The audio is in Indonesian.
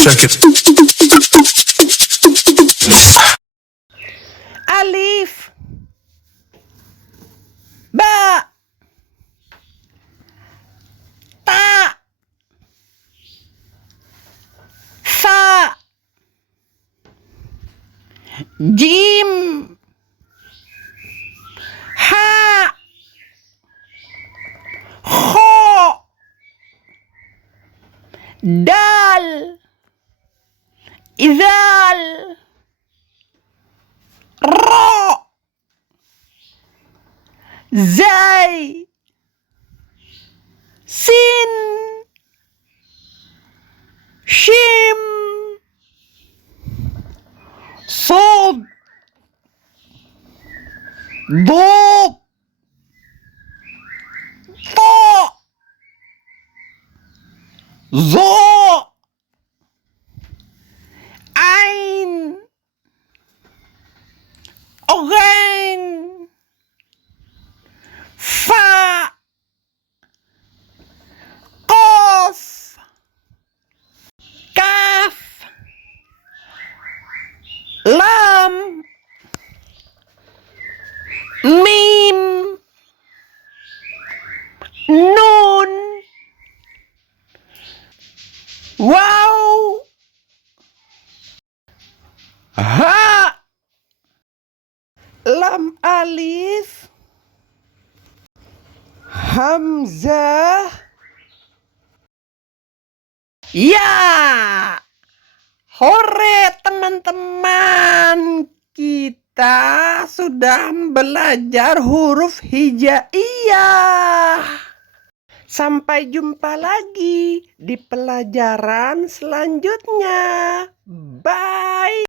Check it. Alif, ba, ta, sa, jim, ha, ho, dal, izal, ro, zai, sin, shim, sod, dod, to, zo, ain, ogain, fa, qaf, kaf, lam, mim, nun, waw, ha, lam alif, hamzah, ya. Hore teman-teman, kita sudah belajar huruf hijaiyah. Sampai jumpa lagi di pelajaran selanjutnya. Bye.